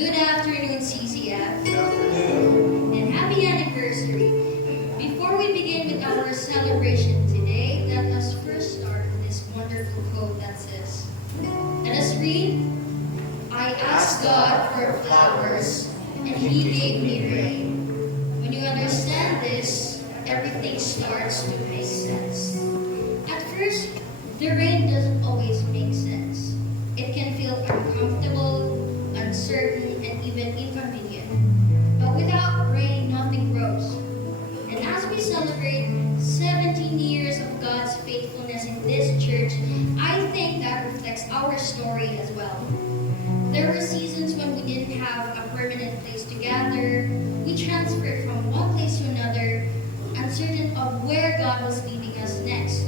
Good afternoon, CCF, Good afternoon. and happy anniversary. Before we begin with our celebration today, let us first start with this wonderful quote that says, let us read, I asked God for flowers, and He gave me rain. When you understand this, everything starts to make sense. At first, the rain doesn't always make sense. It can feel uncomfortable, uncertain, and even inconvenient. But without rain, nothing grows. And as we celebrate 17 years of God's faithfulness in this church, I think that reflects our story as well. There were seasons when we didn't have a permanent place to gather. We transferred from one place to another, uncertain of where God was leading us next.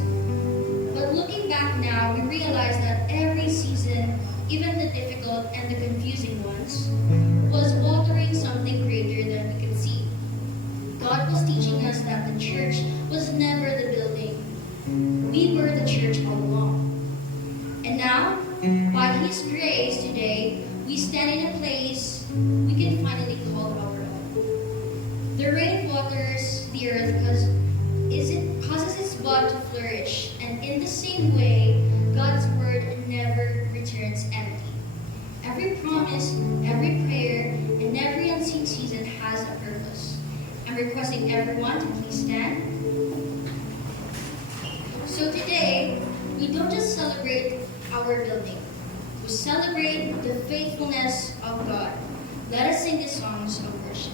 But looking back now, we realize that every season, even the difficult and the confusing ones, was watering something greater than we could see. God was teaching us that the church was never the building. We were the church all along. And now, by His grace today, we stand in a place we can finally call our own. The rain waters the earth because it causes its bud to flourish, and in the same way, God's word never returns empty. Every promise, every prayer, and every unseen season has a purpose. I'm requesting everyone to please stand. So today, we don't just celebrate our building. We celebrate the faithfulness of God. Let us sing the songs of worship.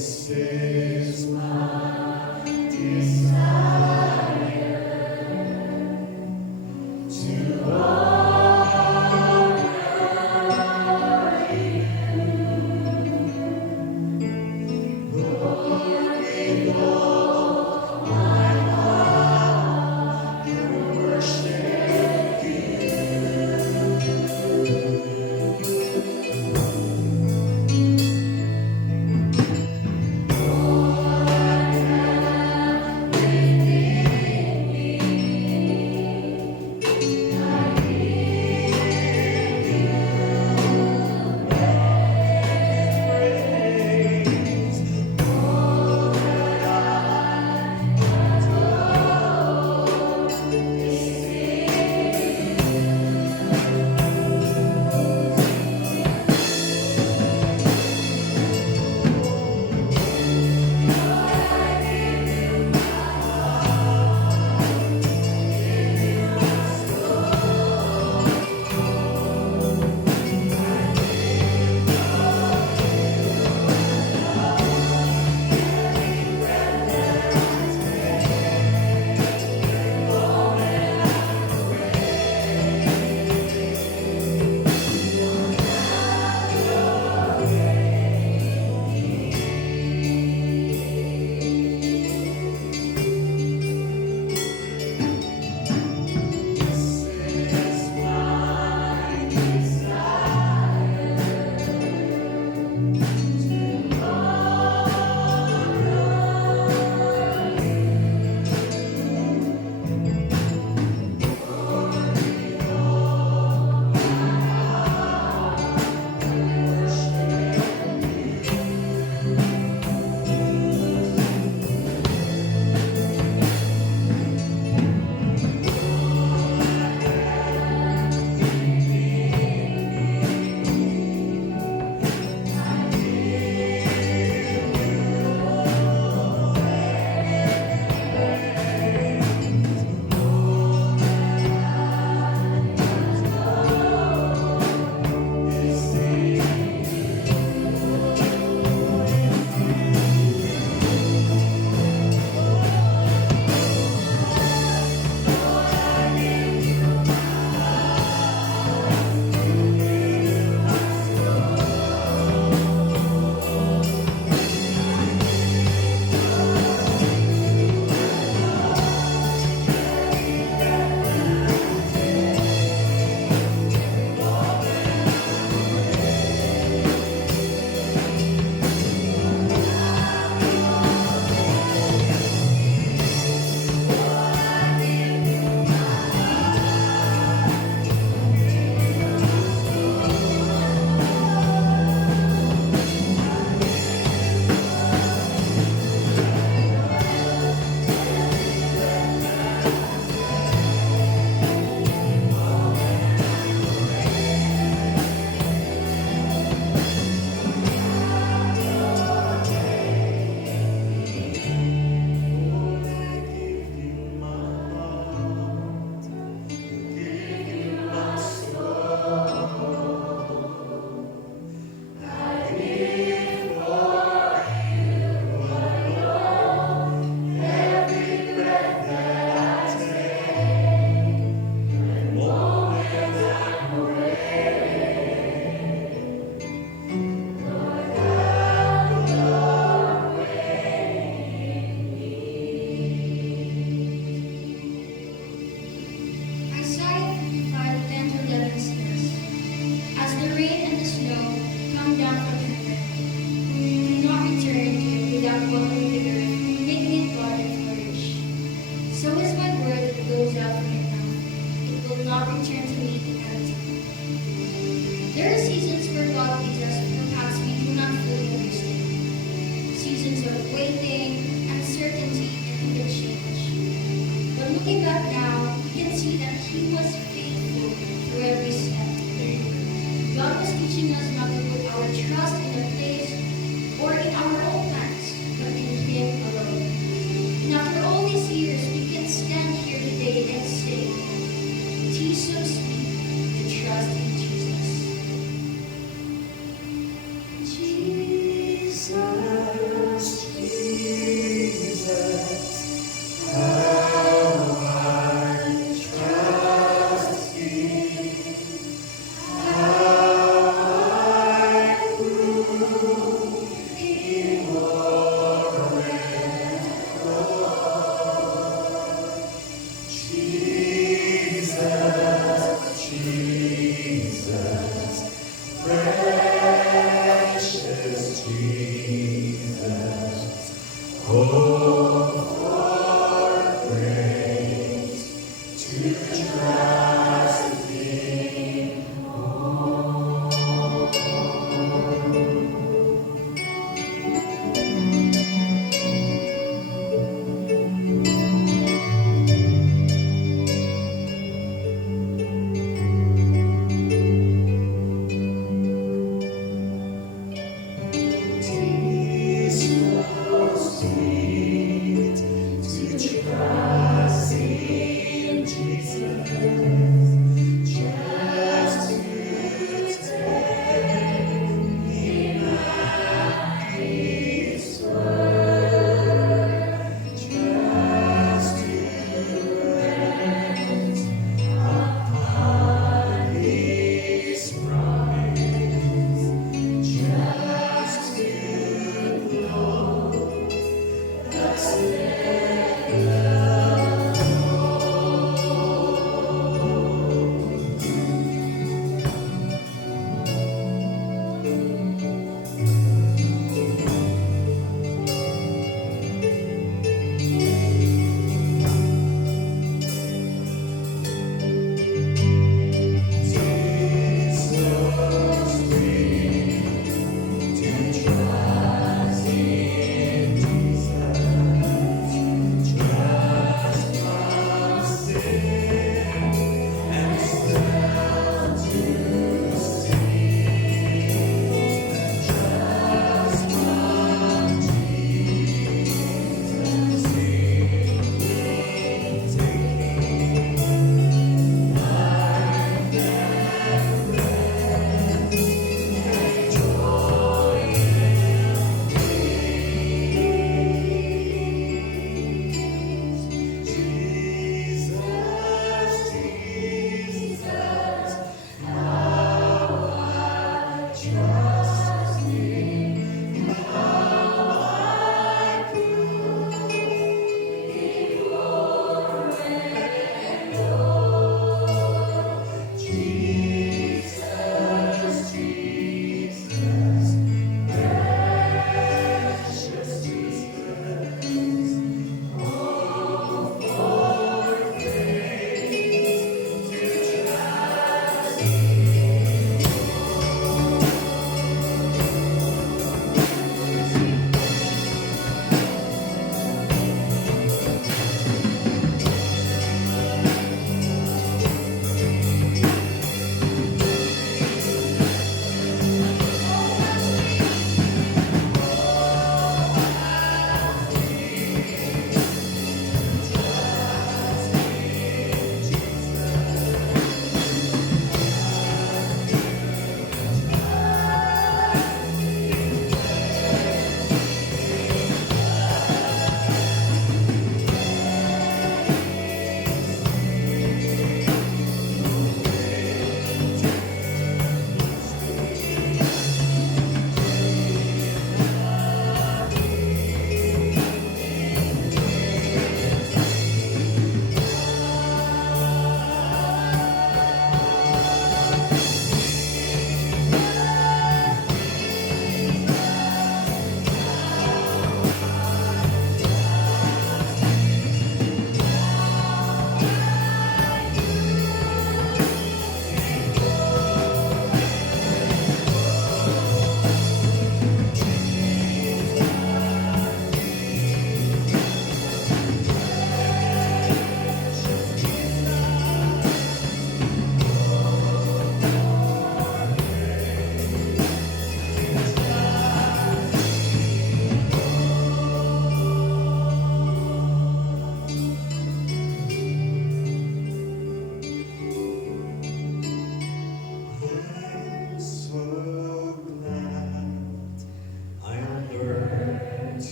Jesus.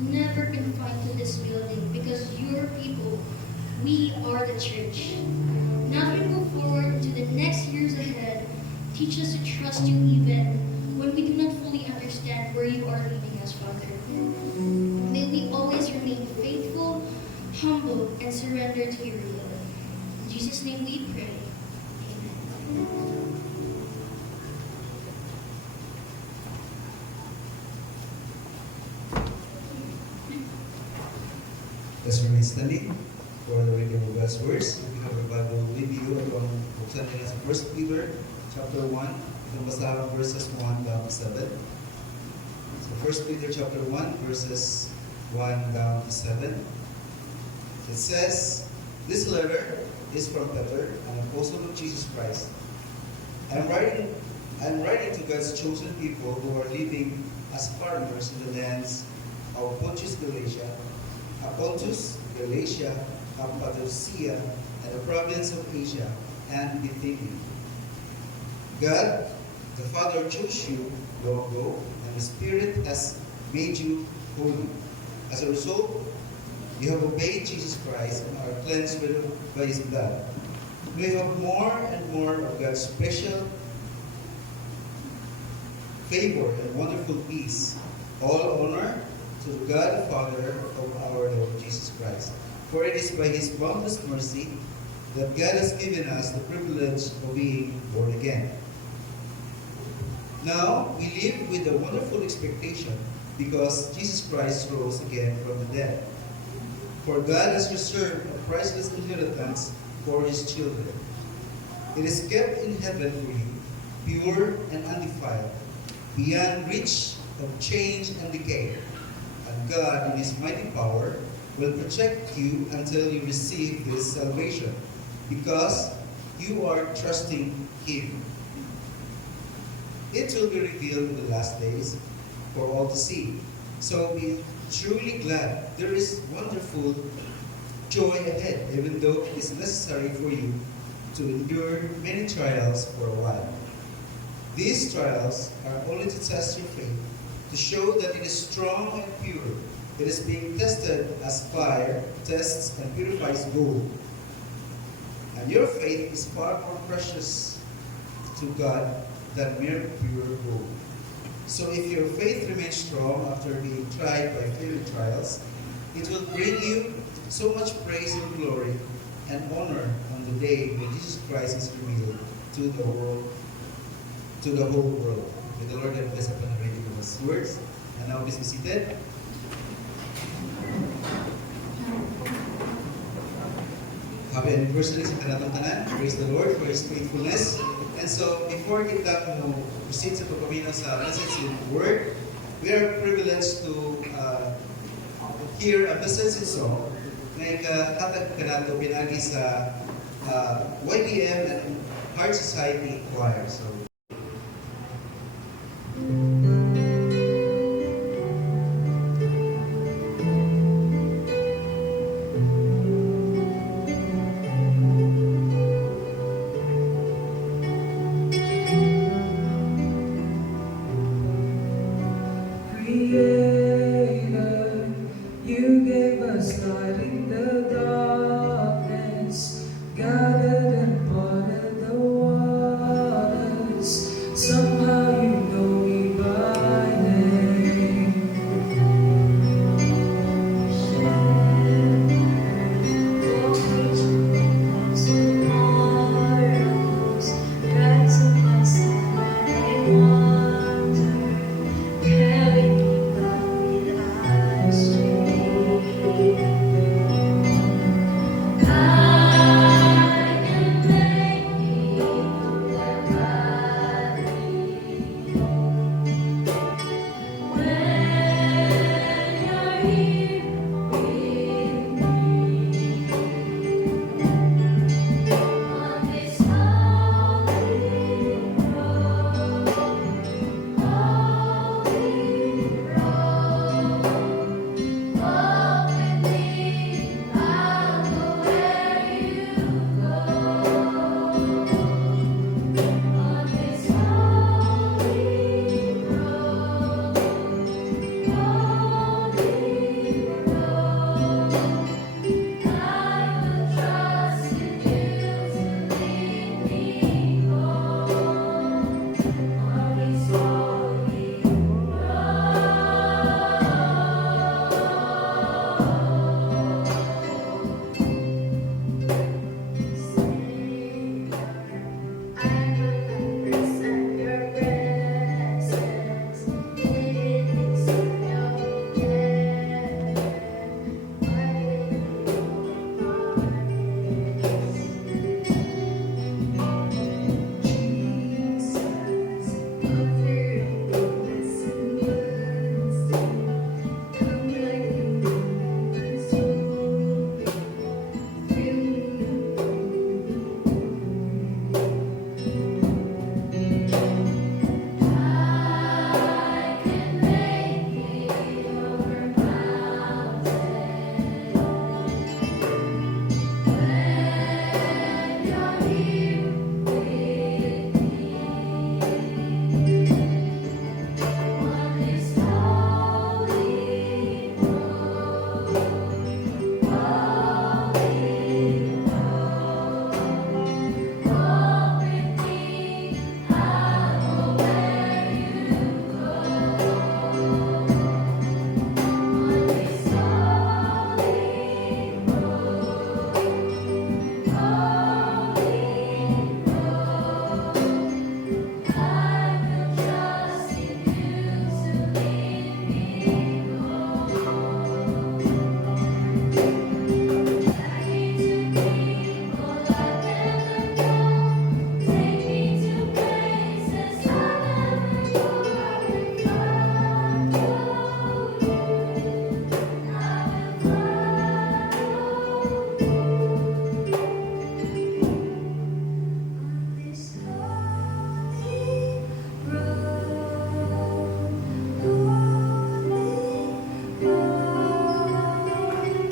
never confined to this building because your people, we are the church. Now as we move forward into the next years ahead, teach us to trust you even when we do not fully understand where you are leading us, Father. May we always remain faithful, humble, and surrender to your will. In Jesus' name we pray. Amen. Let's remain standing for the reading of God's words. If you have a Bible with you, buksan nila sa 1 Peter chapter 1, itong basahan verses 1 down to 7. So 1 Peter chapter 1, verses 1 down to 7. It says, "This letter is from Peter, an apostle of Jesus Christ. I'm writing to God's chosen people who are living as foreigners in the lands of Pontus, Galatia, Cappadocia, and the province of Asia, and Bithynia. God, the Father, chose you long ago, and the Spirit has made you holy. As a result, you have obeyed Jesus Christ and are cleansed by His blood. We have more and more of God's special favor and wonderful peace. All honor to the God the Father of our Lord Jesus Christ. For it is by His boundless mercy that God has given us the privilege of being born again. Now, we live with a wonderful expectation because Jesus Christ rose again from the dead. For God has reserved a priceless inheritance for His children. It is kept in heaven for you, pure and undefiled, beyond reach of change and decay. And God, in His mighty power, will protect you until you receive this salvation, because you are trusting Him. It will be revealed in the last days for all to see. So be truly glad. There is wonderful joy ahead, even though it is necessary for you to endure many trials for a while. These trials are only to test your faith, to show that it is strong and pure. It is being tested as fire tests and purifies gold. And your faith is far more precious to God than mere pure gold. So if your faith remains strong after being tried by fiery trials, it will bring you so much praise and glory and honor on the day when Jesus Christ is revealed to the whole world. May the Lord have blessed upon the reading of His words. And now please be seated. Happy anniversary sa kanatong tanan. Praise the Lord for His faithfulness. And so, before kita mo proceed sa pagpamino sa message in word, we are privileged to hear a message in song na ikahatag ka nato pinagi sa YBM and Heart Society Choir. So, You gave us light in the darkness, gathered and parted the waters. Somehow you know me by name. Tomorrows, rise of my soul, I wonder, carry me by I stray.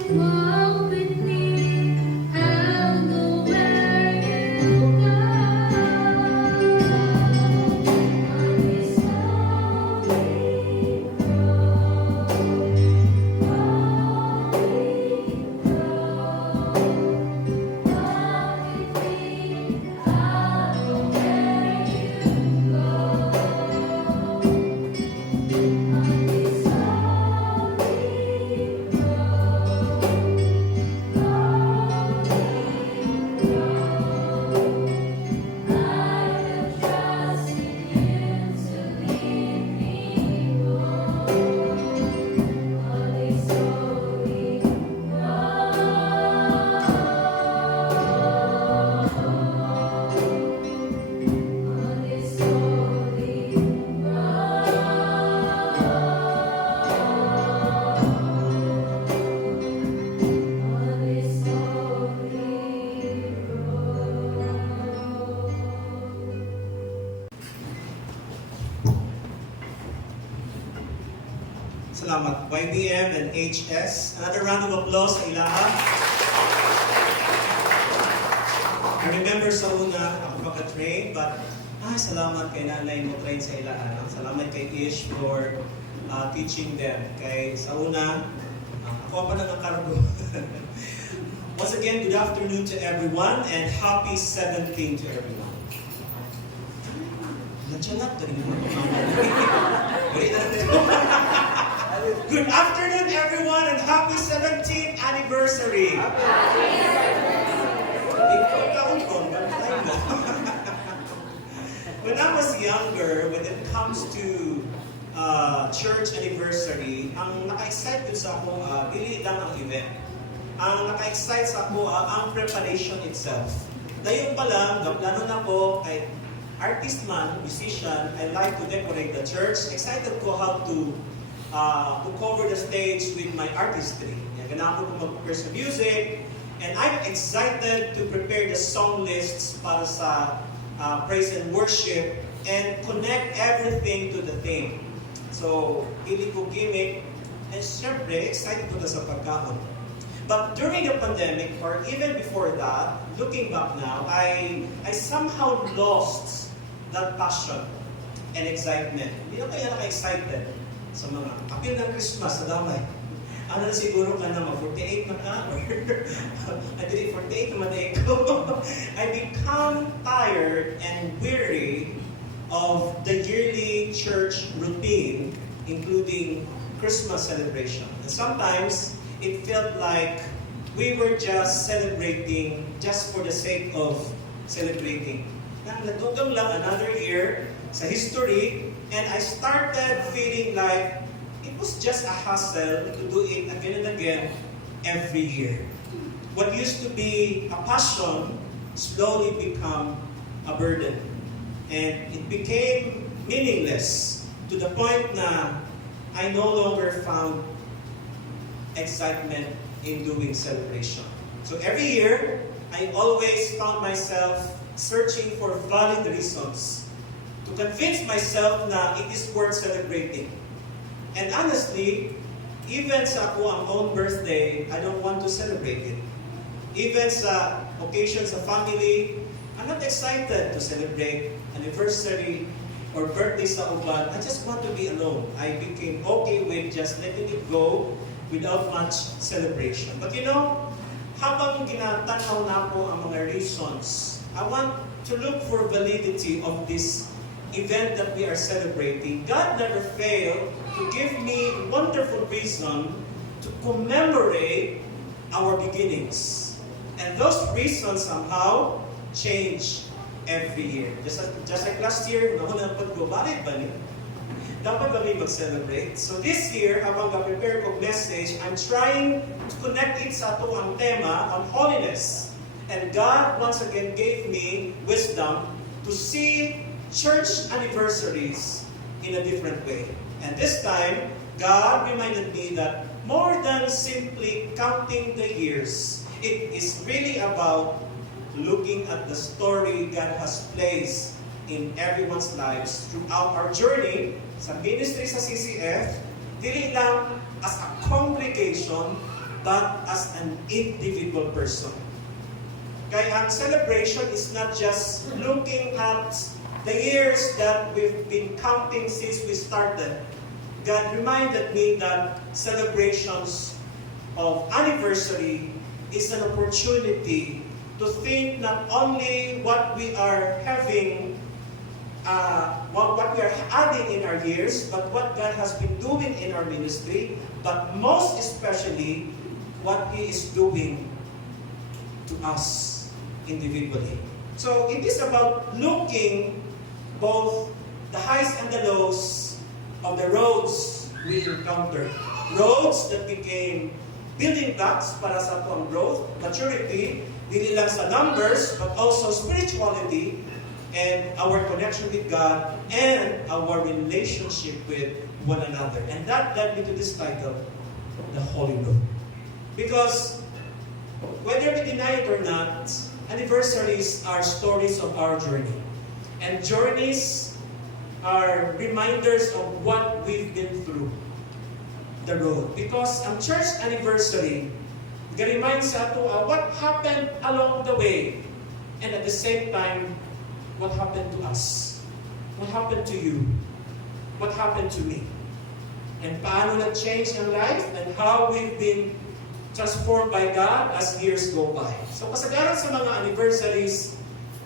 Walk with me, I'll go where you go. On this lonely road, walk with me, I'll go where you go. On this lonely Salamat. YBM and HS. Another round of applause sa ilaha. I remember sa una, ako pagka-train, but salamat kay nanay mo train sa ilaha. Salamat kay Ish for teaching them. Kay sa una, ako pa nang kargo. Once again, good afternoon to everyone and happy 17 to everyone. Nandiyan Good afternoon, everyone, and happy 17th anniversary. When I was younger, when it comes to church anniversary, ang naka-excite sa ako, dili lang ang event. Ang naka-excite sa ako, ang preparation itself. Dayon pa lang, gaplano na ko, kay artist man, musician, I like to decorate the church. Excited ko how to cover the stage with my artistry. Ganaan ko mag-prepare sa music. And I'm excited to prepare the song lists para sa praise and worship and connect everything to the theme. So, hindi ko gimmick. And syempre, excited ko na sa pagkaon. But during the pandemic, or even before that, looking back now, I somehow lost that passion and excitement. Hindi na kaya naka-excited sa mga kapil ng Christmas sa damay. Ano na siguro ka naman, 48 na ka? I did it 48 naman ako. I become tired and weary of the yearly church routine, including Christmas celebration. And sometimes, it felt like we were just celebrating just for the sake of celebrating. Nagdugtong lang another year sa history, and I started feeling like it was just a hassle to do it again and again every year. What used to be a passion slowly become a burden. And it became meaningless to the point na I no longer found excitement in doing celebration. So every year, I always found myself searching for valid reasons to convince myself na it is worth celebrating. And honestly, even sa ako ang own birthday, I don't want to celebrate it. Even sa occasions sa family, I'm not excited to celebrate anniversary or birthday sa uban. I just want to be alone. I became okay with just letting it go without much celebration. But you know, habang ginatanaw na po ang mga reasons, I want to look for validity of this event that we are celebrating. God never failed to give me wonderful reason to commemorate our beginnings. And those reasons somehow change every year. Just like last year, nauna po ko, bakit ba niyo? Dapat ba may mag-celebrate? So this year, habang ka-prepare kong message, I'm trying to connect it sa ito ang tema on holiness. And God once again gave me wisdom to see church anniversaries in a different way. And this time, God reminded me that more than simply counting the years, it is really about looking at the story God has placed in everyone's lives throughout our journey sa ministry sa CCF, dili lang as a congregation, but as an individual person. Kaya ang celebration is not just looking at the years that we've been counting since we started. God reminded me that celebrations of anniversary is an opportunity to think not only what we are having, what we are adding in our years, but what God has been doing in our ministry, but most especially what He is doing to us individually. So it is about looking both the highs and the lows of the roads we encountered. Roads that became building blocks para sa atong growth, maturity, hindi lang sa numbers, but also spirituality and our connection with God and our relationship with one another. And that led me to this title, The Holy Road. Because whether we deny it or not, anniversaries are stories of our journey. And journeys are reminders of what we've been through, the road. Because ang church anniversary, reminds sa ato what happened along the way. And at the same time, what happened to us? What happened to you? What happened to me? And paano nag-change ang life and how we've been transformed by God as years go by. So kasagaran sa mga anniversaries,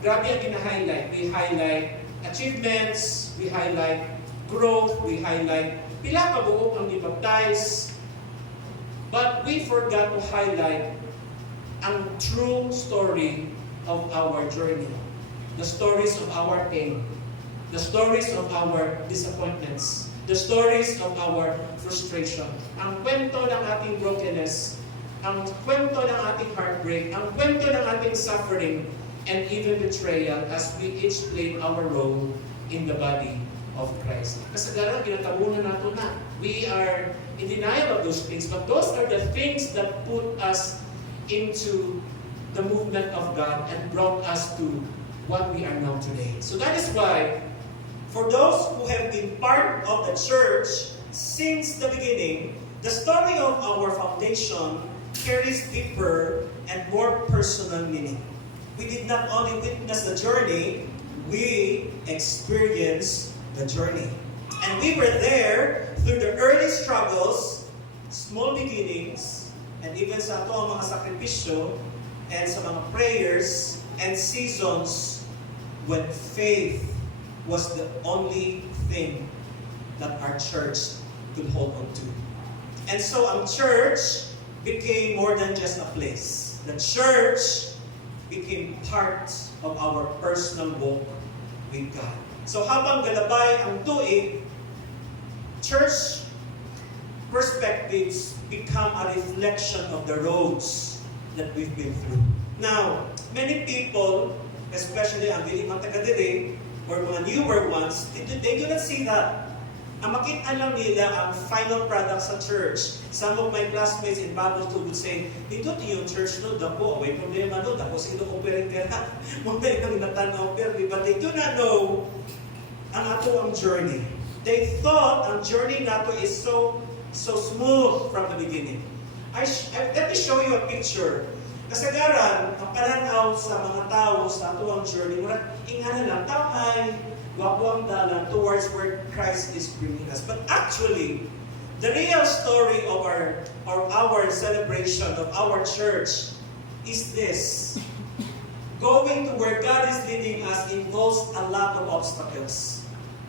grabe ang gina-highlight. We highlight achievements, we highlight growth, we highlight pila ka buok ang i-baptize. But we forgot to highlight ang true story of our journey. The stories of our pain. The stories of our disappointments. The stories of our frustration. Ang kwento ng ating brokenness, ang kwento ng ating heartbreak, ang kwento ng ating suffering, and even betrayal as we each played our role in the body of Christ. Kasagaran, ginatabunan nato na. We are in denial of those things, but those are the things that put us into the movement of God and brought us to what we are now today. So that is why, for those who have been part of the church since the beginning, the story of our foundation carries deeper and more personal meaning. We did not only witness the journey, we experienced the journey. And we were there through the early struggles, small beginnings, and even sa ato ang mga sakripisyo, and sa mga prayers and seasons when faith was the only thing that our church could hold on to. And so ang church became more than just a place. The church became part of our personal walk with God. So habang galabay ang tuig, church perspectives become a reflection of the roads that we've been through. Now, many people, especially ang dili man taga diri or mga newer ones, they do not see that. Ang makita lang nila ang final product sa church. Some of my classmates in Bible school would say, dito yung church no, dako, may problema no, dako sino operator ha. Muna yung natanaw permi, but they do not know ang ato ang journey. They thought ang journey nato is so smooth from the beginning. Let me show you a picture. Kasagaran, ang pananaw sa mga tao sa ato ang journey, muna ingana lang, tapay, wapo ang dalan towards where Christ is bringing us. But actually, the real story of our celebration of our church is this. Going to where God is leading us involves a lot of obstacles,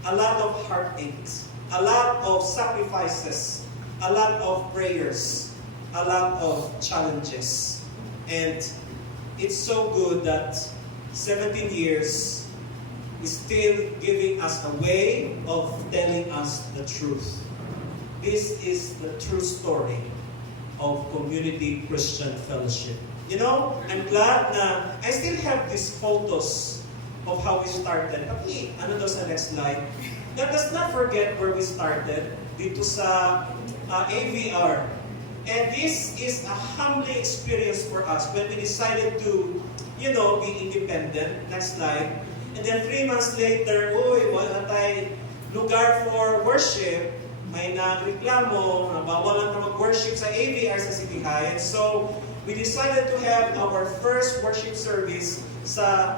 a lot of heartaches, a lot of sacrifices, a lot of prayers, a lot of challenges. And it's so good that 17 years is still giving us a way of telling us the truth. This is the true story of Community Christian Fellowship. You know, I'm glad na I still have these photos of how we started. Okay, ano daw sa next slide? Let us not forget where we started, dito sa AVR. And this is a humbling experience for us when we decided to, be independent. Next slide. And then 3 months later, wala tayo lugar for worship. may nagreklamo na bawal lang na mag-worship sa AVR sa City Heights. So, we decided to have our first worship service sa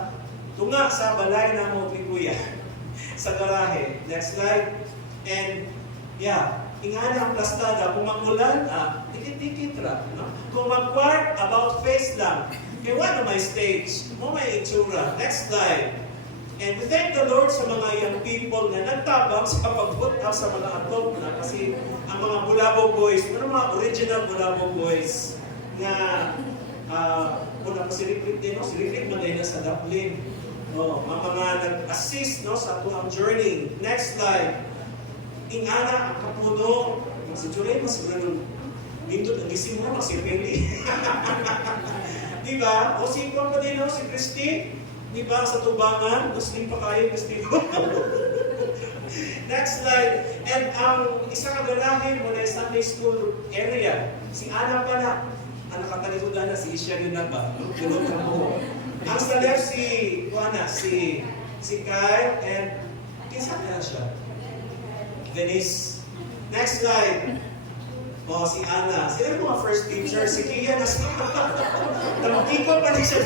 tunga sa balay ng mga Kuya sa garahe. Next slide. And, yeah, ingana ang plastada. Kung mag-ulan, dikit-dikit ra. No? Kung mag-quark, about face lang. Kaya wala may stage. Mo may itsura. Next slide. And we thank the Lord sa mga young people na nagtabang sa pag-put up sa mga atop na kasi ang mga Bulabog Boys, mga original Bulabog Boys na una pa si Rick din, no? Si Rick magay na sa Dublin. Mga nag-assist no, sa ang journey. Next slide. Ingana ang kapuno. Si Juray, mas ganun. Nindot ang gising mo, si Peli. Diba? O si Kwan pa din, no? Si Christy. Diba? Sa tubangan. Muslim pa kayo, Christy. Next slide. And ang isang kagalahin mo na Sunday school area, si Ana pa na. Ang nakatalikudan na si Isha yun na ba? Tulog ka mo. Ang sa left si Juana, si Kyle, and kinsa na siya? Venice. Next slide. Si Ana. Sila yung mga first teacher. Si Kia na sa... Tamukiko pa rin siya.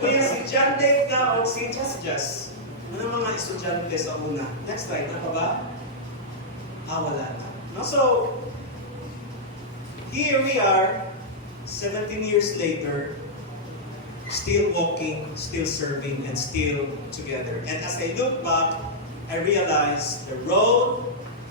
Kaya si John Dave na o si Just. Ano mga estudyante sa una? Next slide. Ano pa ba? Wala na. No? So, here we are, 17 years later, still walking, still serving, and still together. And as I look back, I realize the road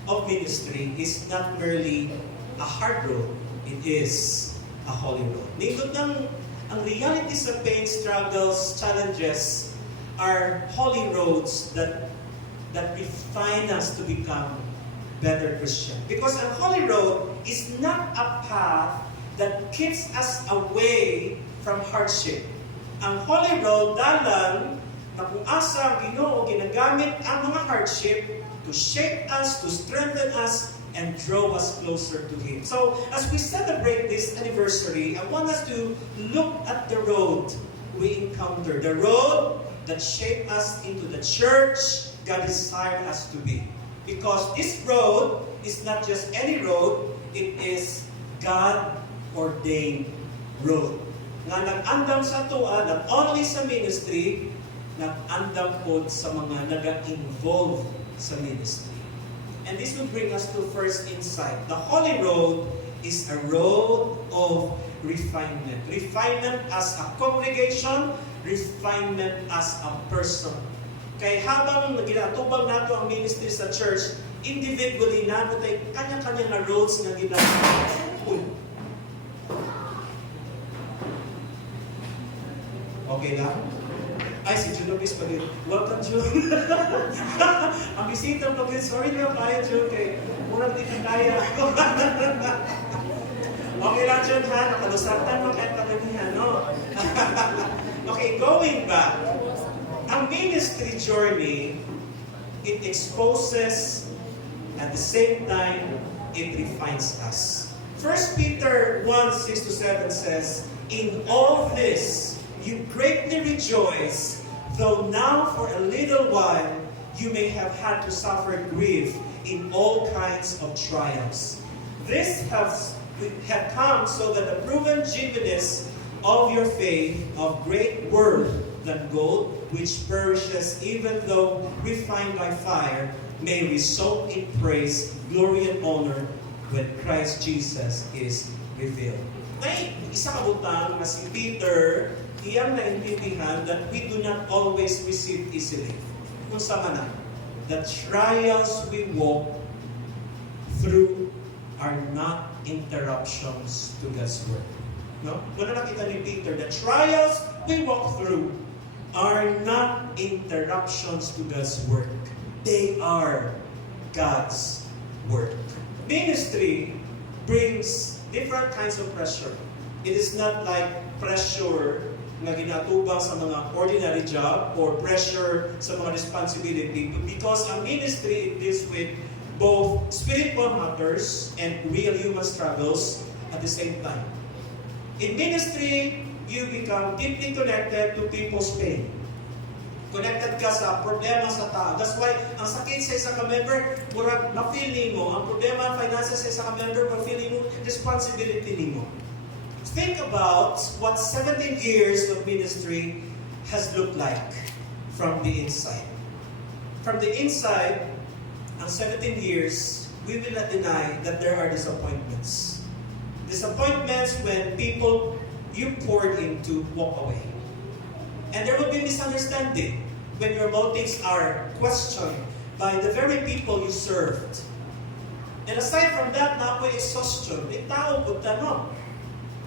of ministry is not merely a hard road, it is a holy road. Nindot ng ang reality sa pain, struggles, challenges are holy roads that refine us to become better Christian. Because a holy road is not a path that keeps us away from hardship. Ang holy road, dalan na kung asa ang Ginoo ginagamit ang mga hardship to shape us, to strengthen us, and draw us closer to Him. So, as we celebrate this anniversary, I want us to look at the road we encounter, the road that shaped us into the church God desired us to be. Because this road is not just any road, it is God-ordained road. Nga nag-andam sa tuwa, not only sa ministry, nag-andam po sa mga nag-involve sa ministry. And this will bring us to first insight. The holy road is a road of refinement. Refinement as a congregation, refinement as a person. Kaya habang ginatubag nato ang ministry sa church, individually nato tayo kanya-kanya na roads na ginatubag. Okay lang? Ay, si Jun Lopez pa din. Welcome, Jun. Ang bisita pa din. Sorry na kaya, Jun. Kaya muna din na kaya. Okay lang, Jun, ha? Nakalusatan mo kahit pagkanihan, no? Okay, going back. Ang ministry journey, it exposes, at the same time, it refines us. 1 Peter 1:6-7 says, in all this, you greatly rejoice, though now for a little while you may have had to suffer grief in all kinds of trials. This have come so that the proven genuineness of your faith, of great worth than gold, which perishes even though refined by fire, may result in praise, glory, and honor when Christ Jesus is revealed. May isa kabutang na si Peter, iyang naintindihan that we do not always receive easily. Kung sama na, the trials we walk through are not interruptions to God's word. No? Muna nakita ni Peter, the trials we walk through are not interruptions to God's work. They are God's work. Ministry brings different kinds of pressure. It is not like pressure na ginatubang sa mga ordinary job or pressure sa mga responsibility, because ang ministry it deals with both spiritual matters and real human struggles at the same time. In ministry, you become deeply connected to people's pain. Connected ka sa problema sa tao. That's why, ang sakit sa isang member, murag ma-feel nimo. Ang problema, finances sa isang member, ma-feel nimo, responsibility nimo. Think about what 17 years of ministry has looked like from the inside. From the inside, ang 17 years, we will not deny that there are disappointments. Disappointments when people you poured into walk away. And there will be misunderstanding when your motives are questioned by the very people you served. And aside from that, na ako'y exhaustion. May tao po tanong.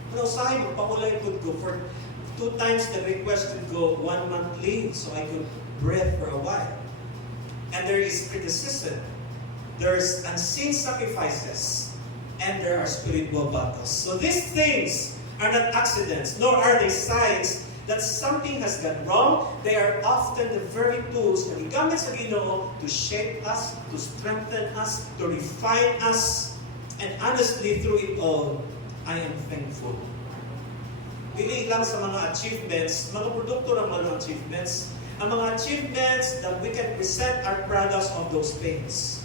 Ano sahi, magpakulay ko for 2 times the request to go 1 month leave so I could breathe for a while. And there is criticism. There's unseen sacrifices. And there are spiritual battles. So these things are not accidents, nor are they signs that something has gone wrong. They are often the very tools na gigamit sa Ginoo to shape us, to strengthen us, to refine us. And honestly, through it all, I am thankful. Pili lang sa mga achievements, mga produkto ng mga achievements. Ang mga achievements that we can present are products of those pains.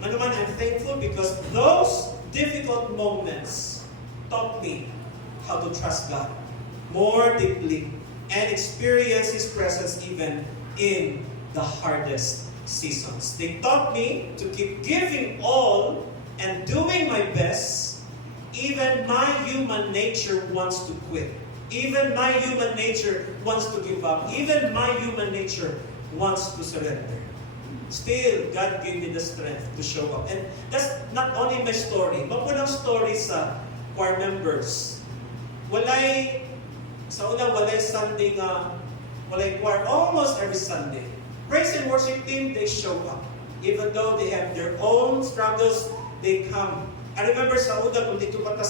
Ano naman, I'm thankful because those difficult moments taught me how to trust God more deeply and experience His presence even in the hardest seasons. They taught me to keep giving all and doing my best. Even my human nature wants to quit. Even my human nature wants to give up. Even my human nature wants to surrender. Still, God gave me the strength to show up. And that's not only my story. Mapunang story sa choir members. Sa una, walay Sunday nga, walay choir almost every Sunday. Praise and worship team, they show up. Even though they have their own struggles, they come. I remember sa una, kung dito pa ta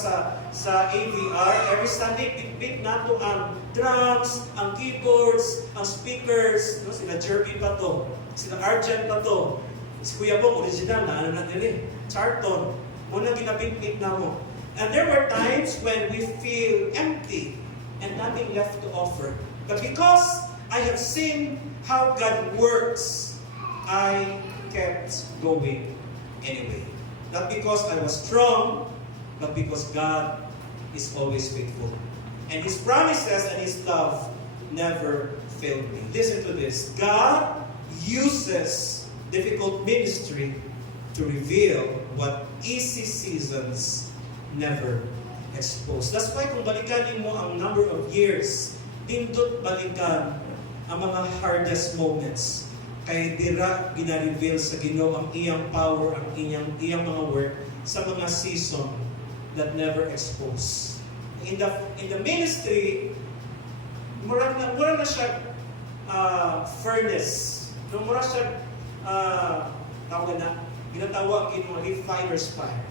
sa AVR, every Sunday, bit nato ang drums, ang keyboards, ang speakers, no? Sila Jerby pa to, sila Argent pa to, si Kuya Bong, original na, ano na nila, Charlton, muna ginabit-bit na mo. And there were times when we feel empty and nothing left to offer. But because I have seen how God works, I kept going anyway. Not because I was strong, but because God is always faithful. And His promises and His love never failed me. Listen to this. God uses difficult ministry to reveal what easy seasons never expose. That's why kung balikan mo ang number of years, pindot balikan ang mga hardest moments. Kay dira gina-reveal sa Ginoo ang iyang power, ang iyang mga work sa mga season that never expose. In the ministry, mura na siya furnace. No, mura siya tawag na ginatawag in refiner's fire.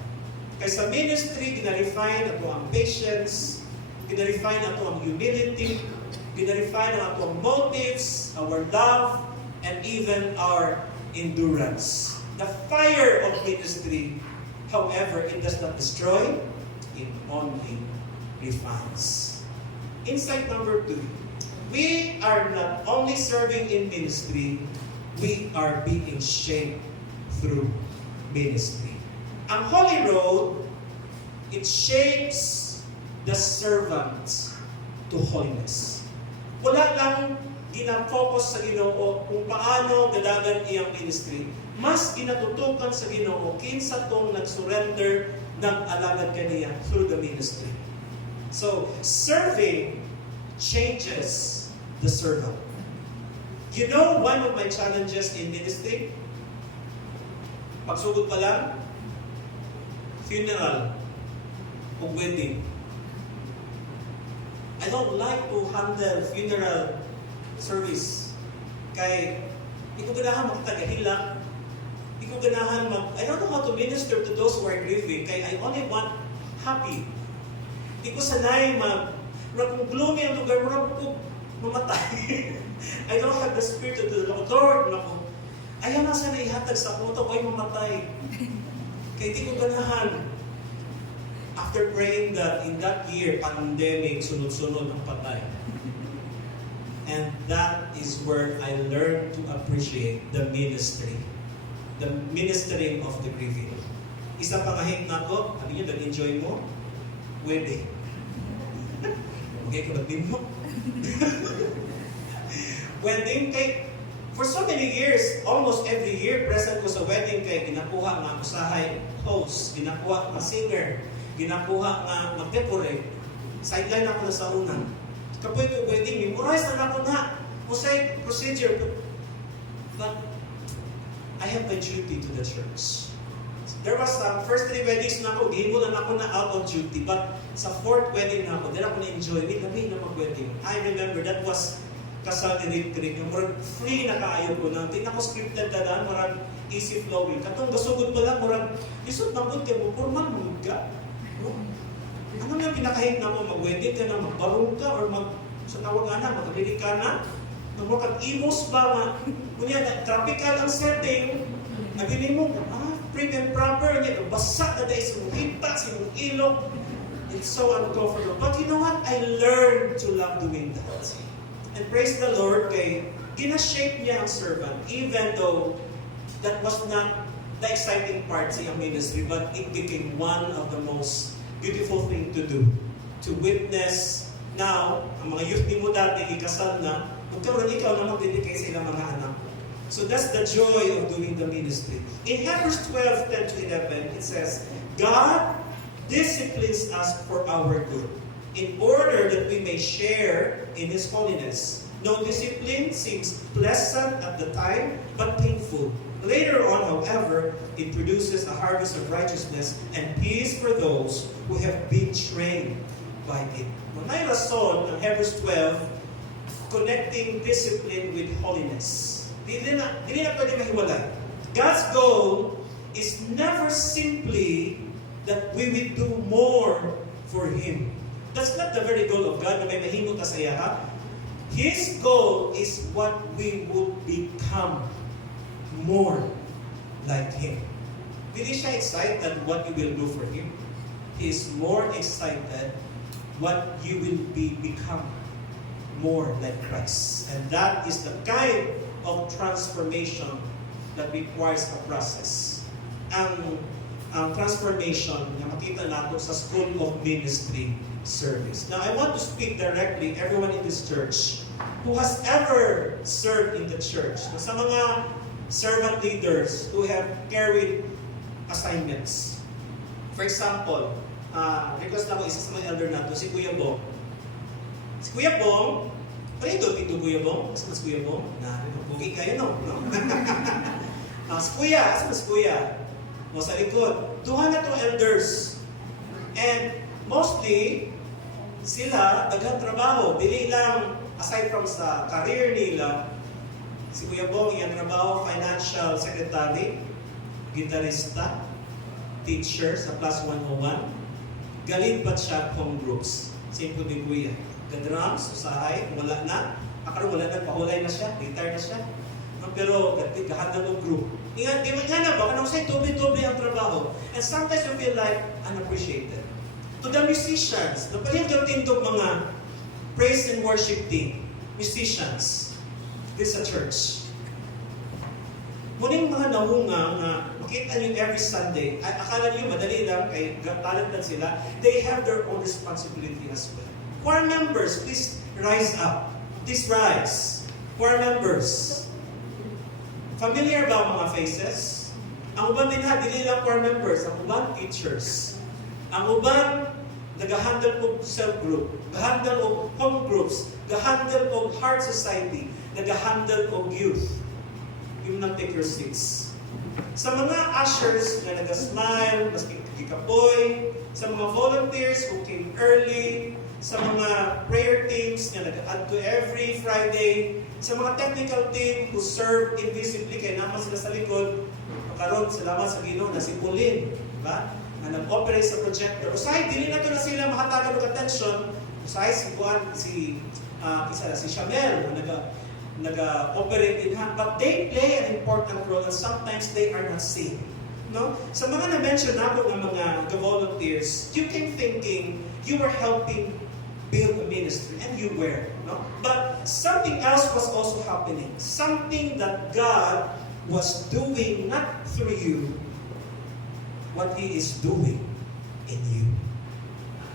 Kay sa ministry, gina-refine ato ang patience, gina-refine ato ang humility, gina-refine ato ang motives, our love, and even our endurance. The fire of ministry, however, it does not destroy, it only refines. Insight number 2, we are not only serving in ministry, we are being shaped through ministry. Ang Holy Road, it shapes the servant to holiness. Wala lang gina-focus sa Ginoo kung paano gadagan iyang ministry. Mas ginatutukan sa Ginoo kinsa tong nag-surrender ng alagad kaniya through the ministry. So, serving changes the servant. You know, one of my challenges in ministry, pagsugod pa lang, funeral o wedding. I don't like to handle funeral service. Kay, di ko ganahan magtagahila. Di ko ganahan I don't know how to minister to those who are grieving. Kay I only want happy. Di ko sanay kung gloomy ang lugar, wala ko mamatay. I don't have the spirit to do the Lord. Ayaw na sana ihatag sa puto, ay mamatay. Kaya di ko ganahan. After praying that in that year, pandemic, sunod-sunod ang patay. And that is where I learned to appreciate the ministry. The ministering of the grieving. Isa pa nga hint na ko, sabi niyo, nag-enjoy mo? Wedding. Okay, kabatin mo. Wedding kay, for so many years, almost every year, present ko sa wedding kay ginakuha nga usahay host, ginakuha nga singer, ginakuha nga mag-decorate. Sideline ako na sa una. Kapoy ko wedding, memorize na ako na. Usay procedure. But I have my duty to the church. There was first 3 weddings na ako, gihimo na ako na out of duty. But sa 4th wedding na ako, din ako na-enjoy. Wait na mag-wedding. I remember that was kasal ni Rick. Yung murag free na kaayo ko na. Hindi na ako scripted na daan, murag easy flowing. Katong gasugod pa lang, murag isot na mo, kaya mo, purman mo ka. Ano nga pinakahit na mo, mag-wedding ka na, magbarong ka, or sa tawagan na, mag-alili ka na. Murag imos ba nga, kunya, tropical ang setting, nabili mo, prim and proper, niya, basa na dahil sa mong hita, sa mong ilog. It's so uncomfortable. But you know what? I learned to love doing that. And praise the Lord, kay gina-shape niya ang servant, even though that was not the exciting part sa iyang ministry, but it became one of the most beautiful thing to do. To witness now, ang mga youth ni mo dati, ikasal na, magkaroon ikaw na magdedicate sa ilang mga anak. So that's the joy of doing the ministry. In Hebrews 12:10-11, it says, God disciplines us for our good, in order that we may share in His holiness. No discipline seems pleasant at the time, but painful. Later on, however, it produces a harvest of righteousness and peace for those who have been trained by it. May rason ng Hebrews 12 connecting discipline with holiness. Hindi na pwede mahiwalay. God's goal is never simply that we will do more for Him. That's not the very goal of God na may mahimot sa iya, ha? His goal is what we would become more like Him. Hindi siya excited what you will do for Him. He is more excited what you will become more like Christ. And that is the kind of transformation that requires a process. Ang transformation na makita natin sa School of Ministry service. Now, I want to speak directly everyone in this church who has ever served in the church. Sa mga servant leaders who have carried assignments. For example, request lang ko isa sa mga elder nato, si Kuya Bong. Si Kuya Bong, ano yung doti ito, Kuya Bong? Asa mas Kuya Bong? Pugi kayo, no? Si Kuya, asa mas Kuya? O sa likod. 200 elders. And mostly, sila daghang trabaho. Dili lang, aside from sa career nila, si Kuya Bong, iyang trabaho, financial secretary, gitarista, teacher sa Plus 101. Galing pa siya home groups. Simple din Kuya. The-drums, usahay, wala na. Akaroon wala na, pahulay na siya, retired na siya. Pero gahandang ng group. Ingat, di na ba? Kanang sa'yo, doble-doble ang trabaho. And sometimes you feel like unappreciated. To the musicians, napaling tindog mga praise and worship team, musicians, this a church. Muling mga nahunga nga, makita nyo every Sunday, ay akala nyo madali lang, kay talented sila, they have their own responsibility as well. Choir members, please rise up. Please rise. Choir members. Familiar ba ang mga faces? Ang uban din ha, dili lang choir members, ang uban teachers. Ang uban, nag-handle po self-group, nag-handle o home groups, nag-handle o heart society, nag-handle o youth. Yung nang take your seats. Sa mga ushers na nag-smile, maski kikapoy, sa mga volunteers who came early, sa mga prayer teams na nag-add to every Friday, sa mga technical team who serve invisibly, kaya naman sila sa likod, makaroon, salamat sa Ginoo na si Pauline, diba? Na nag-operate sa projector. Usahay, dili na to na sila makatagal ng attention. Usahay, si Juan, si Shamel, na nag-operate in hand. But they play an important role and sometimes they are not seen. No? Sa mga na-mention natin ng mga volunteers, you came thinking you were helping build a ministry, and you were. No? But something else was also happening. Something that God was doing, not through you, what He is doing in you.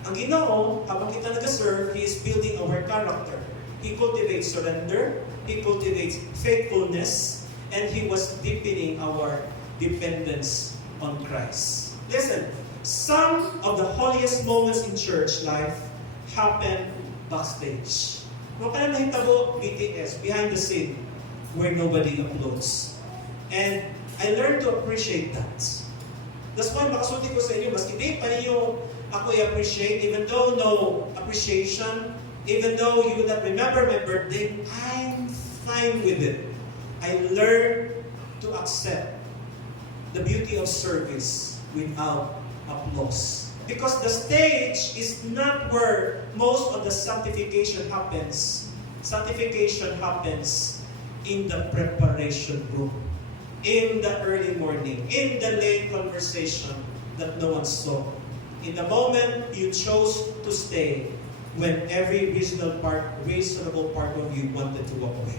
Ang Ginoo, habang kita nag-serve, He is building our character. He cultivates surrender, He cultivates faithfulness, and He was deepening our dependence on Christ. Listen, some of the holiest moments in church life happen backstage. No ka na nahitabo, BTS, behind the scene, where nobody applauds. And I learned to appreciate that. That's why makasulti ko sa inyo, maski di pa ninyo ako i-appreciate, even though no appreciation, even though you would not remember my birthday, I'm fine with it. I learned to accept the beauty of service without applause. Because the stage is not where most of the sanctification happens. Sanctification happens in the preparation room, in the early morning, in the late conversation that no one saw. In the moment you chose to stay when every reasonable part of you wanted to walk away.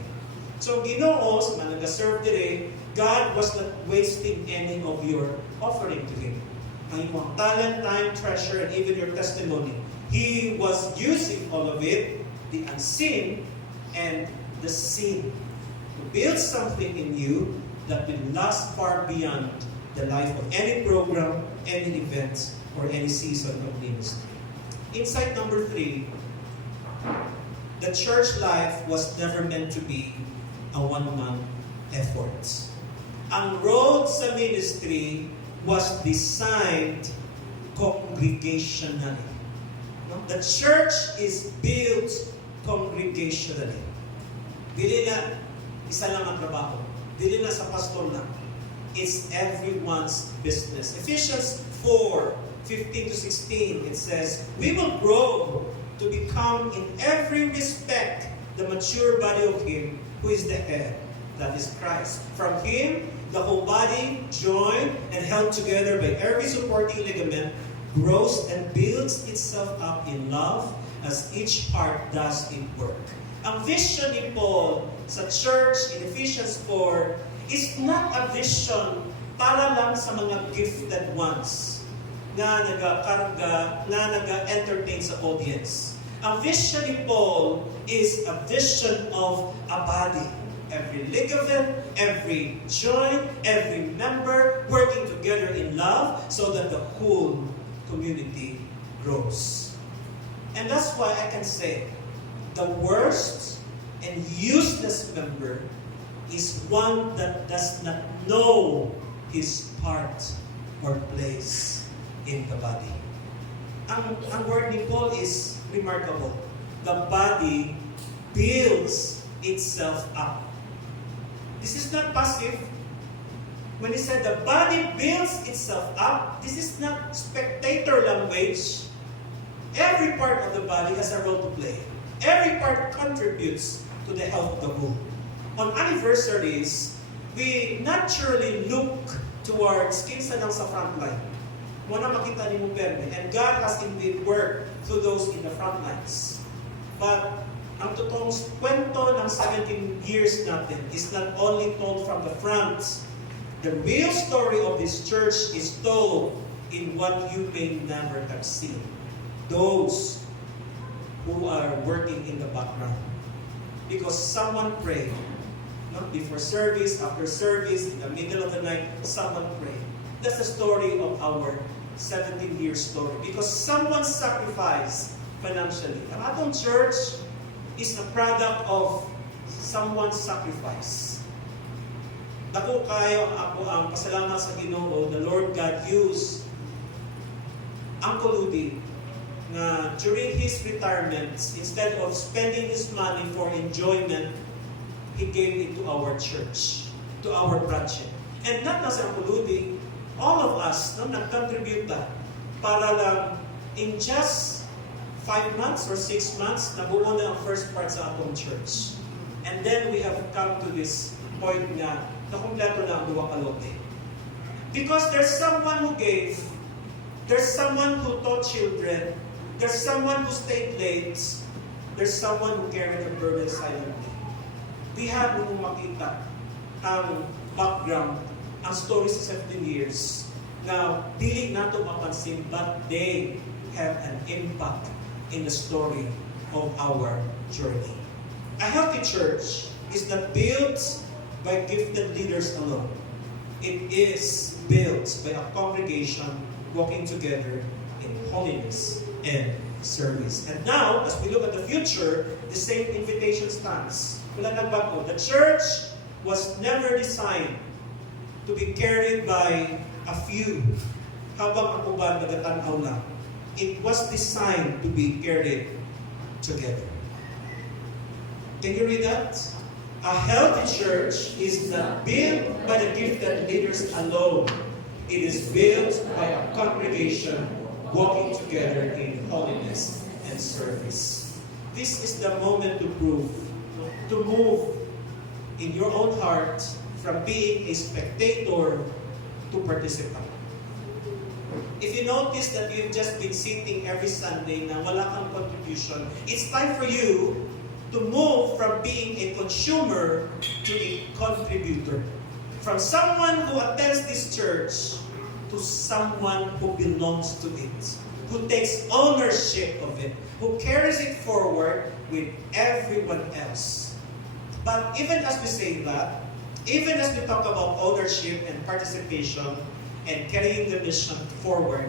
So Ginoo, sa mga nag-serve today, God was not wasting any of your offering to Him. Ang iyong talent, time, treasure, and even your testimony. He was using all of it, the unseen and the seen, to build something in you that will last far beyond the life of any program, any event, or any season of ministry. Insight number 3, the church life was never meant to be a one-man effort. Ang road sa ministry was designed congregationally. The church is built congregationally. Dili na isa lang ang trabaho. Dili na sa pastor lang. It's everyone's business. Ephesians 4:15 to 16, it says, we will grow to become in every respect the mature body of Him who is the head, that is Christ. From Him, the whole body, joined and held together by every supporting ligament, grows and builds itself up in love as each part does its work. Ang vision ni Paul sa church in Ephesians 4 is not a vision para lang sa mga gifted ones na nag-karga, na nag-entertain sa audience. Ang vision ni Paul is a vision of a body. Every ligament, every joint, every member working together in love so that the whole community grows. And that's why I can say the worst and useless member is one that does not know his part or place in the body. Ang word ni Paul is remarkable. The body builds itself up. This is not passive. When he said the body builds itself up, this is not spectator language. Every part of the body has a role to play. Every part contributes to the health of the whole. On anniversaries, we naturally look towards kinsa nang sa front line. Muna makita ni mo perme. And God has indeed worked through those in the front lines. But ang totoong kwento ng 17 years natin is not only told from the front. The real story of this church is told in what you may never have seen. Those who are working in the background. Because someone prayed. Before service, after service, in the middle of the night, someone prayed. That's the story of our 17-year story. Because someone sacrificed financially. Ang atong church is a product of someone's sacrifice. Dako kayo ako ang pasalamat sa Ginoo, the Lord God used Uncle Udi na during his retirement, instead of spending his money for enjoyment, he gave it to our church, to our project. And not na sa Uncle Udi, all of us nag-contribute na para lang in just 5 months or 6 months, nabuo na ang first part sa atong church. And then we have come to this point nga, nakumpleto na ang duwa ka lote. Because there's someone who gave, there's someone who taught children, There's someone who stayed late. There's someone who carried the burden silently. We have nung makita ang background, ang story sa 17 years. Now, dili nato mapansin, but they have an impact in the story of our journey. A healthy church is not built by gifted leaders alone. It is built by a congregation walking together in holiness and service. And now, as we look at the future, the same invitation stands. Wala nagbago. The church was never designed to be carried by a few habang ang uban nagatanaw lang. It was designed to be carried together. Can you read that? A healthy church is not built by the gifted leaders alone. It is built by a congregation walking together in holiness and service. This is the moment to prove, to move in your own heart from being a spectator to participant. If you notice that you've just been sitting every Sunday na wala kang contribution, it's time for you to move from being a consumer to a contributor. From someone who attends this church to someone who belongs to it, who takes ownership of it, who carries it forward with everyone else. But even as we say that, even as we talk about ownership and participation and carrying the mission forward,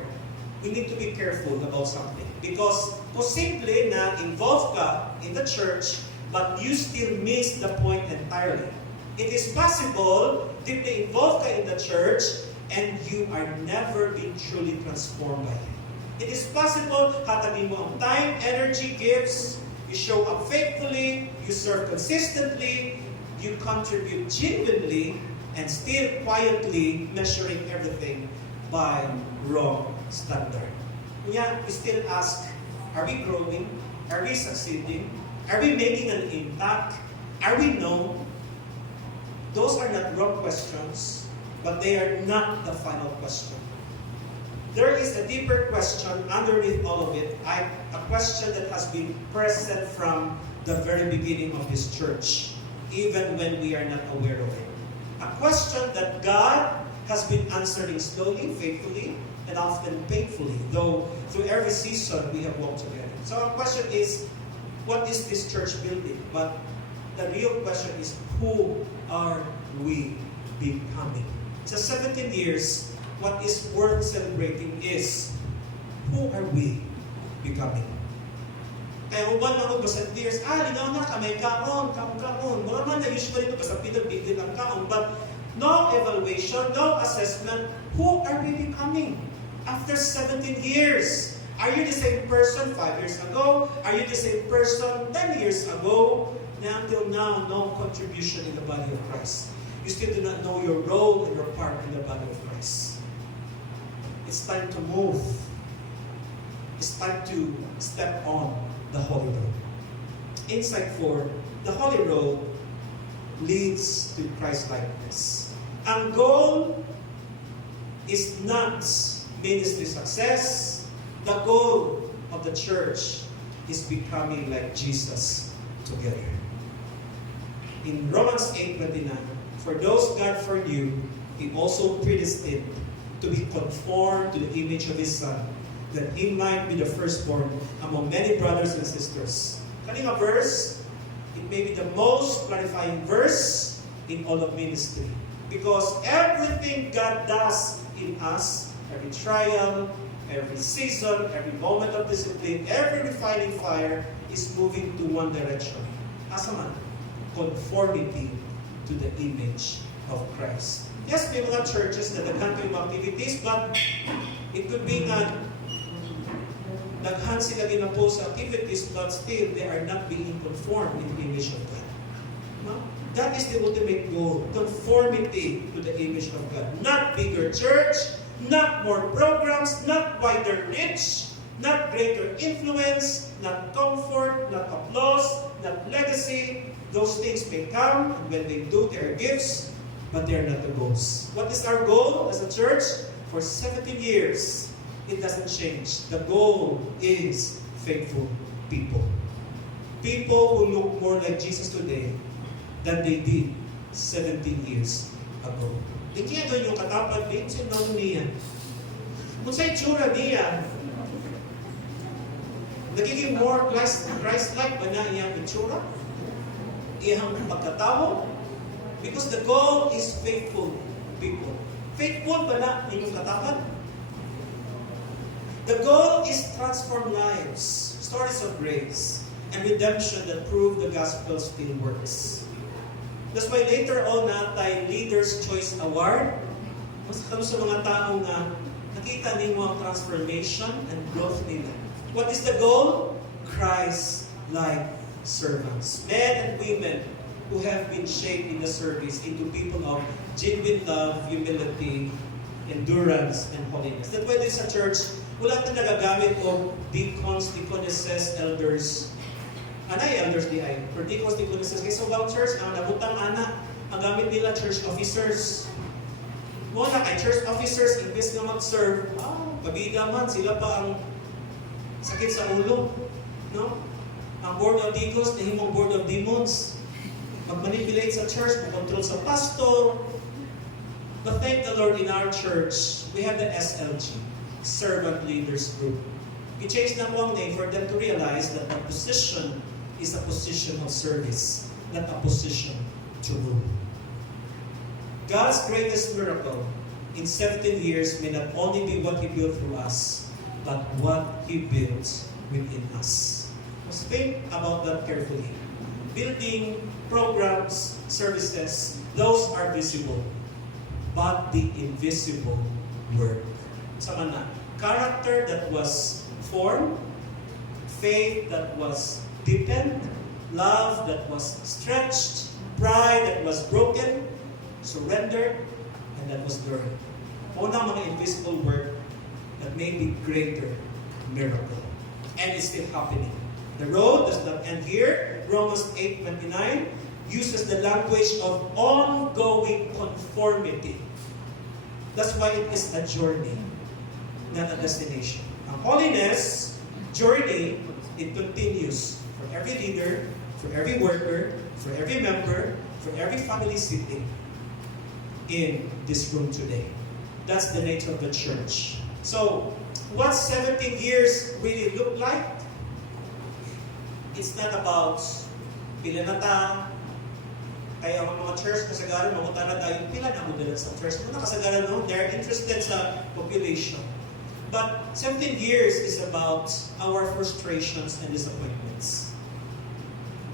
we need to be careful about something. Because posible na involved ka in the church, but you still miss the point entirely. It is possible that they involved ka in the church and you are never being truly transformed by it. It is possible, hatagin mo ang time, energy, gifts, you show up faithfully, you serve consistently, you contribute genuinely, and still quietly measuring everything by wrong standard. Yeah, we still ask, are we growing? Are we succeeding? Are we making an impact? Are we known? Those are not wrong questions, but they are not the final question. There is a deeper question underneath all of it, a question that has been present from the very beginning of this church, even when we are not aware of it. A question that God has been answering slowly, faithfully, and often painfully, though through every season we have walked together. So our question is, what is this church building? But the real question is, who are we becoming? Sa 17 years, what is worth celebrating is, who are we becoming? Kaya uban na ko sa 17 years, linaw na, kamay kaon. Mga man na usually ito, basta pinag-bigil ang kaon. But no evaluation, no assessment, who are we becoming? After 17 years, are you the same person 5 years ago? Are you the same person 10 years ago? Na until now, no contribution in the body of Christ. You still do not know your role and your part in the body of Christ. It's time to move. It's time to step on the holy road. Insight 4, the holy road leads to Christ-likeness. Ang goal is not ministry success. The goal of the church is becoming like Jesus together. In Romans 8:29, for those God foreknew, He also predestined to be conformed to the image of His Son, that He might be the firstborn among many brothers and sisters. Kaninga verse, it may be the most clarifying verse in all of ministry. Because everything God does in us, every trial, every season, every moment of discipline, every refining fire is moving to one direction. Asa man? Conformity to the image of Christ. Yes, may mga churches na daghan kayong activities, but it could be nga daghan sila ginapose activities, but still they are not being conformed in the image of God. No? That is the ultimate goal, conformity to the image of God. Not bigger church, not more programs, not wider reach, not greater influence, not comfort, not applause, not legacy. Those things may come, and when they do, they are gifts, but they are not the goals. What is our goal as a church? For 17 years, it doesn't change. The goal is faithful people. People who look more like Jesus today than they did 17 years ago. Hindi doon yung katapad din sa niya. Kung sa itsura niya, nagiging more Christ-like ba na iyang itsura? Iyang pagkatao? Because the goal is faithful people. Faithful ba na inyong katapad? The goal is transform lives, stories of grace, and redemption that prove the gospel still works. That's why later on natay Leaders' Choice Award, mas kamo sa mga tao nga nakita ninyo ang transformation and growth nila. What is the goal? Christ-like servants. Men and women who have been shaped in the service into people of genuine love, humility, endurance, and holiness. That's why there's a church, wala ito nagagamit o deacons, deaconesses, elders. Anay elders di ay. For deacons, deaconesses. Kaya sa ubang church, ang nabutang anak, ang gamit nila church officers. Muna kay church officers, imbes na mag-serve, kabida man, sila pa ang sakit sa ulo. No? Ang board of deacons, nahimong board of demons. Mag-manipulate sa church, mag-control sa pastor. But thank the Lord, in our church, we have the SLG, Servant Leaders Group. We changed that long name for them to realize that our position is a position of service, not a position to rule. God's greatest miracle in 17 years may not only be what He built through us, but what He builds within us. Let's think about that carefully. Building, programs, services, those are visible. But the invisible work. Sama na, character that was formed, faith that was deepened, love that was stretched, pride that was broken, surrendered, and that was learned. Una mga invisible work that may be greater miracle. And it's still happening. The road does not end here. Romans 8:29 uses the language of ongoing conformity. That's why it is a journey, not a destination. Ang holiness journey, it continues for every leader, for every worker, for every member, for every family sitting in this room today. That's the nature of the church. So, what 17 years really look like? It's not about pila na ta, kaya ang mga church kasagaran, mamutana tayo, pila na mo sa church. Mga kasagaran, no? They're interested sa population. But 17 years is about our frustrations and disappointments.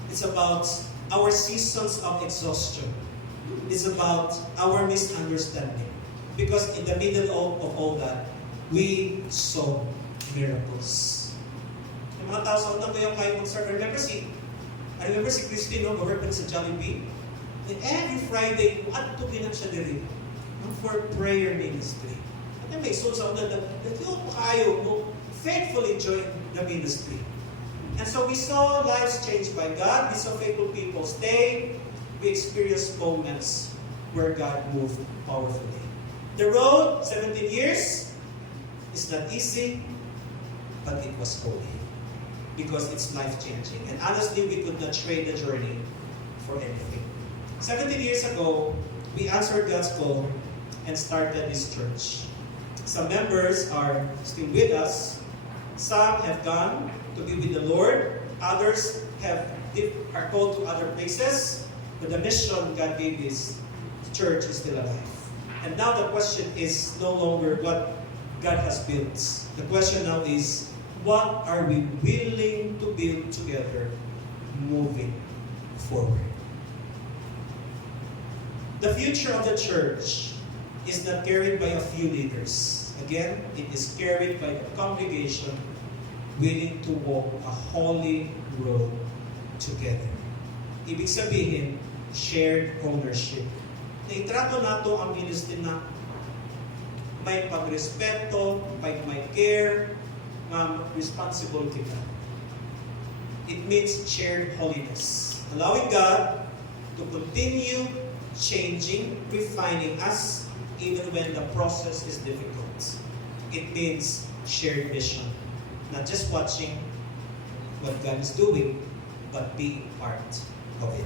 It's about our seasons of exhaustion. It's about our misunderstanding. Because in the middle of all that, we saw miracles. Yung mga tao sa utang ko yung kayo mag-serve. I remember si Christine, no, government sa Jollibee. And every Friday, adto ginan siya diri for prayer ministry. At may soul sa una na nagtiyo po kayo mo faithfully join the ministry. And so we saw lives changed by God. We saw faithful people stay. We experienced moments where God moved powerfully. The road, 17 years, is not easy, but it was holy. Because it's life-changing. And honestly, we could not trade the journey for anything. 17 years ago, we answered God's call and started this church. Some members are still with us. Some have gone to be with the Lord. Others are called to other places. But the mission God gave this church is still alive. And now the question is no longer what God has built. The question now is, what are we willing to build together moving forward? The future of the church is not carried by a few leaders. Again, it is carried by the congregation willing to walk a holy road together. Ibig sabihin, shared ownership. Naitrato nato ang ministry na may pagrespeto, may care, responsible kita. It means shared holiness. Allowing God to continue changing, refining us, even when the process is difficult. It means shared vision. Not just watching what God is doing, but being part of it.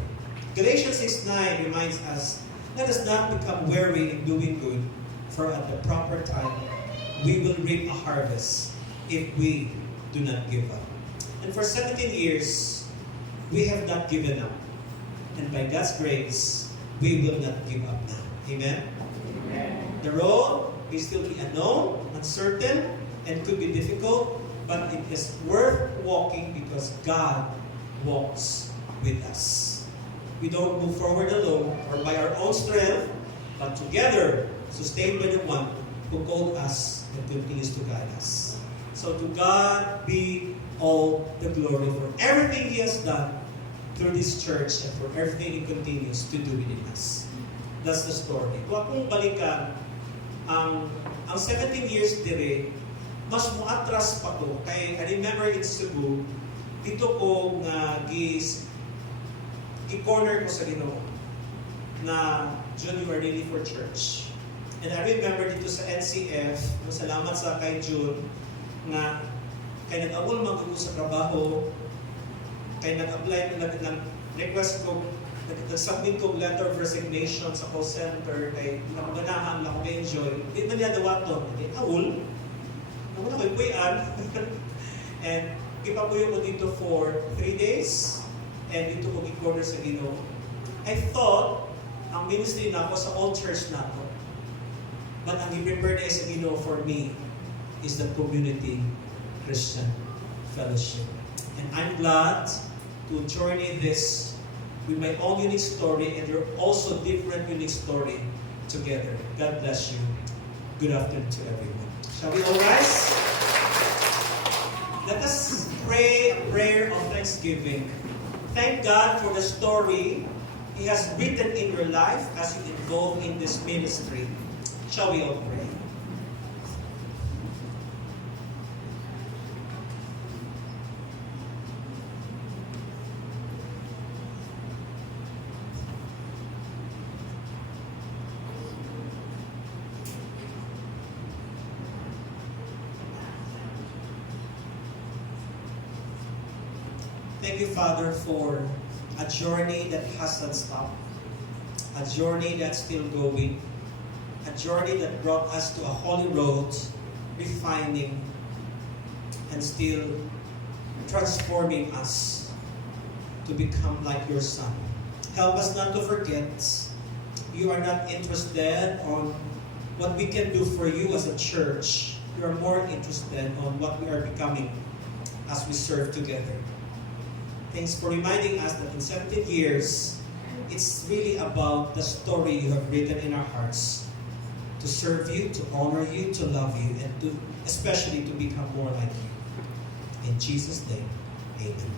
Galatians 6:9 reminds us, let us not become weary in doing good, for at the proper time we will reap a harvest if we do not give up. And for 17 years, we have not given up. And by God's grace, we will not give up now. Amen? The road may still be unknown, uncertain, and could be difficult, but it is worth walking because God walks with us. We don't move forward alone or by our own strength, but together, sustained by the one who called us and continues to guide us. So to God be all the glory for everything He has done through this church and for everything He continues to do within us. That's the story. Kung akong balikan, ang 17 years dire, mas muatras pa ko. Kay I remember in Cebu, dito ko nga gi-corner ko sa Ginoo na June, you are ready for church. And I remember dito sa NCF, masalamat sa kay June, nga kay nag-awol mag-ugo sa trabaho, kay nag-apply, nag-request ko, nag-submit ko letter of resignation sa call center, kay nakaganahan lang ko enjoy. Hindi man niya dawaton, hindi awol. Wala ko ipuyan. And ipapuyo ko dito for 3 days, and dito ko gi-corner sa Ginoo. I thought, ang ministry na ako sa old church na ako. But ang i-prepare na sa Ginoo for me is the community Christian fellowship. And I'm glad to journey this with my own unique story and your also different unique story together. God bless you. Good afternoon to everyone. Shall we all rise? Let us pray a prayer of thanksgiving. Thank God for the story He has written in your life as you involve in this ministry. Shall we all pray? Thank you, Father, for a journey that hasn't stopped, a journey that's still going, a journey that brought us to a holy road, refining and still transforming us to become like your Son. Help us not to forget you are not interested on what we can do for you as a church. You are more interested on what we are becoming as we serve together. Thanks for reminding us that in 17 years, it's really about the story you have written in our hearts to serve you, to honor you, to love you, and to especially to become more like you. In Jesus' name, amen.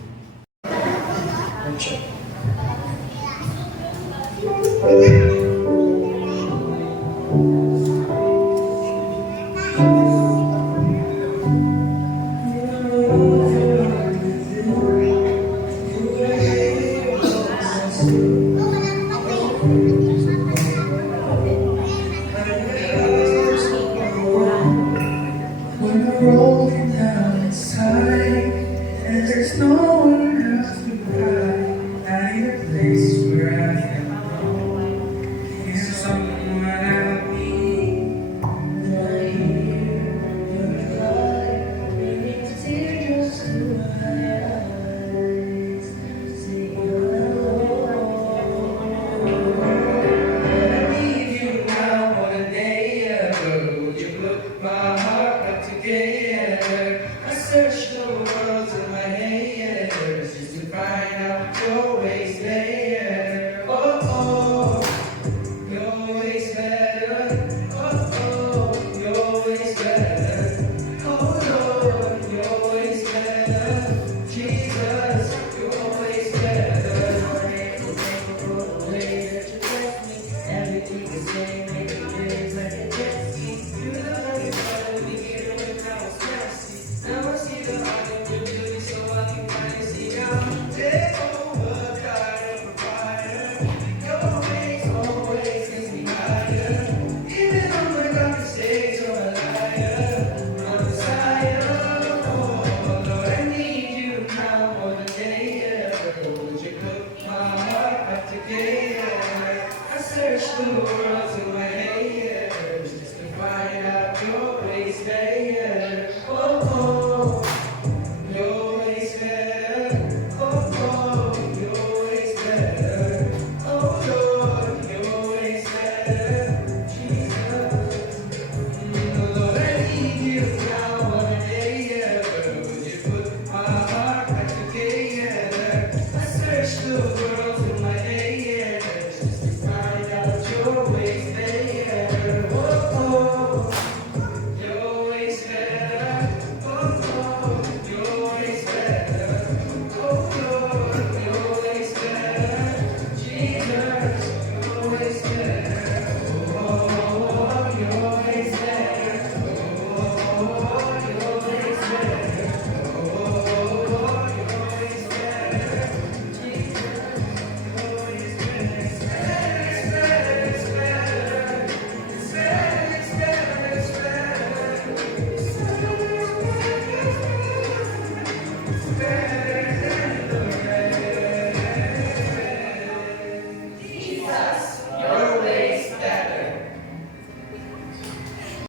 When we're rolling down inside, and there's no one else to cry, I need a place where I can go. Is someone I need, right here, you're alive, bringing tears to my eyes. Sing along. I need you now more than they ever would. You put my heart back together. I searched the world to my haters. better.